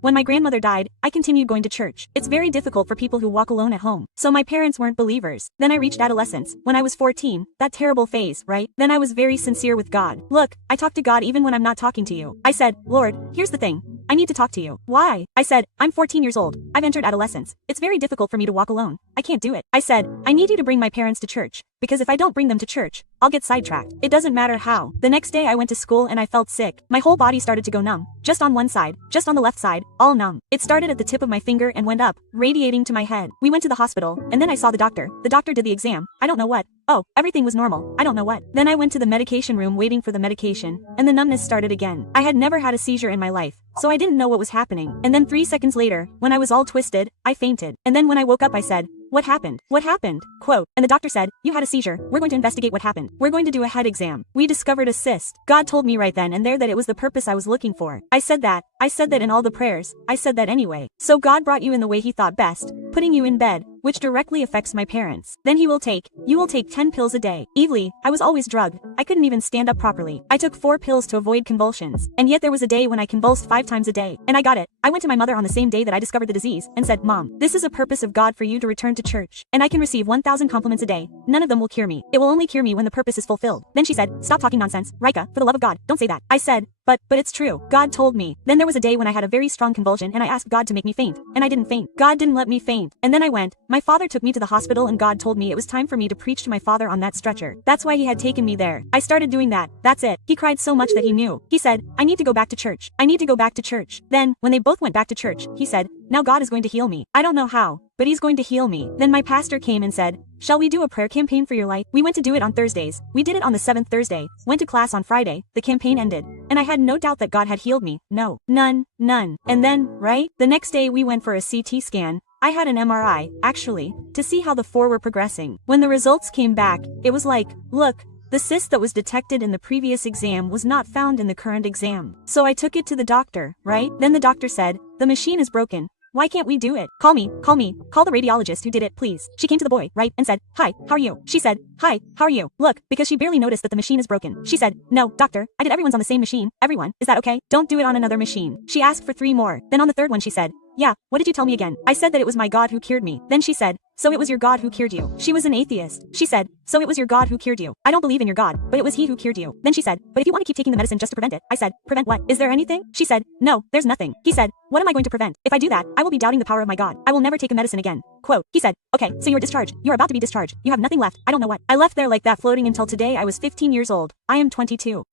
When my grandmother died, I continued going to church. It's very difficult for people who walk alone at home. So my parents weren't believers. Then I reached adolescence. When I was 14, that terrible phase, right? Then I was very sincere with God. Look, I talk to God even when I'm not talking to you. I said, Lord, here's the thing. I need to talk to you. Why? I said, I'm 14 years old. I've entered adolescence. It's very difficult for me to walk alone. I can't do it. I said, I need you to bring my parents to church. Because if I don't bring them to church, I'll get sidetracked. It doesn't matter how. The next day I went to school and I felt sick. My whole body started to go numb. Just on one side, just on the left side, all numb. It started at the tip of my finger and went up, radiating to my head. We went to the hospital, and then I saw the doctor. The doctor did the exam. I don't know what. Oh, everything was normal. I don't know what. Then I went to the medication room waiting for the medication, and the numbness started again. I had never had a seizure in my life, so I didn't know what was happening. And then 3 seconds later, when I was all twisted, I fainted. And then when I woke up I said, what happened? What happened? Quote, and the doctor said, you had a seizure. We're going to investigate what happened. We're going to do a head exam. We discovered a cyst. God told me right then and there that it was the purpose I was looking for. I said that in all the prayers. I said that anyway. So God brought you in the way he thought best, putting you in bed, which directly affects my parents. Then you will take 10 pills a day. Evely, I was always drugged. I couldn't even stand up properly. I took 4 pills to avoid convulsions. And yet there was a day when I convulsed 5 times a day. And I got it. I went to my mother on the same day that I discovered the disease and said, Mom, this is a purpose of God for you to return to church. And I can receive 1,000 compliments a day. None of them will cure me. It will only cure me when the purpose is fulfilled. Then she said, stop talking nonsense. Rika, for the love of God, don't say that. I said, but it's true. God told me. Then there was a day when I had a very strong convulsion and I asked God to make me faint. And I didn't faint. God didn't let me faint. And then I went. My father took me to the hospital and God told me it was time for me to preach to my father on that stretcher. That's why he had taken me there. I started doing that. That's it. He cried so much that he knew. He said, I need to go back to church. I need to go back to church. Then, when they both went back to church, he said, now God is going to heal me. I don't know how, but he's going to heal me. Then my pastor came and said, shall we do a prayer campaign for your life? We went to do it on Thursdays. We did it on the 7th Thursday. Went to class on Friday. The campaign ended. And I had no doubt that God had healed me. No. None. And then, right? The next day we went for a CT scan. I had an MRI, actually, to see how the 4 were progressing. When the results came back, it was like, look, the cyst that was detected in the previous exam was not found in the current exam. So I took it to the doctor, right? Then the doctor said, the machine is broken. Why can't we do it? Call me. Call the radiologist who did it, please. She came to the boy, right, and said, hi, how are you? She said, hi, how are you? Look, because she barely noticed that the machine is broken. She said, no, doctor, I did everyone's on the same machine. Everyone, is that okay? Don't do it on another machine. She asked for 3 more. Then on the 3rd one she said, yeah, what did you tell me again? I said that it was my God who cured me. Then she said, so it was your God who cured you. She was an atheist. She said, so it was your God who cured you. I don't believe in your God, but it was he who cured you. Then she said, but if you want to keep taking the medicine just to prevent it. I said, prevent what? Is there anything? She said, no, there's nothing. He said, what am I going to prevent? If I do that, I will be doubting the power of my God. I will never take a medicine again. Quote, he said, okay, so you're discharged. You're about to be discharged. You have nothing left. I don't know what. I left there like that floating until today I was 15 years old. I am 22.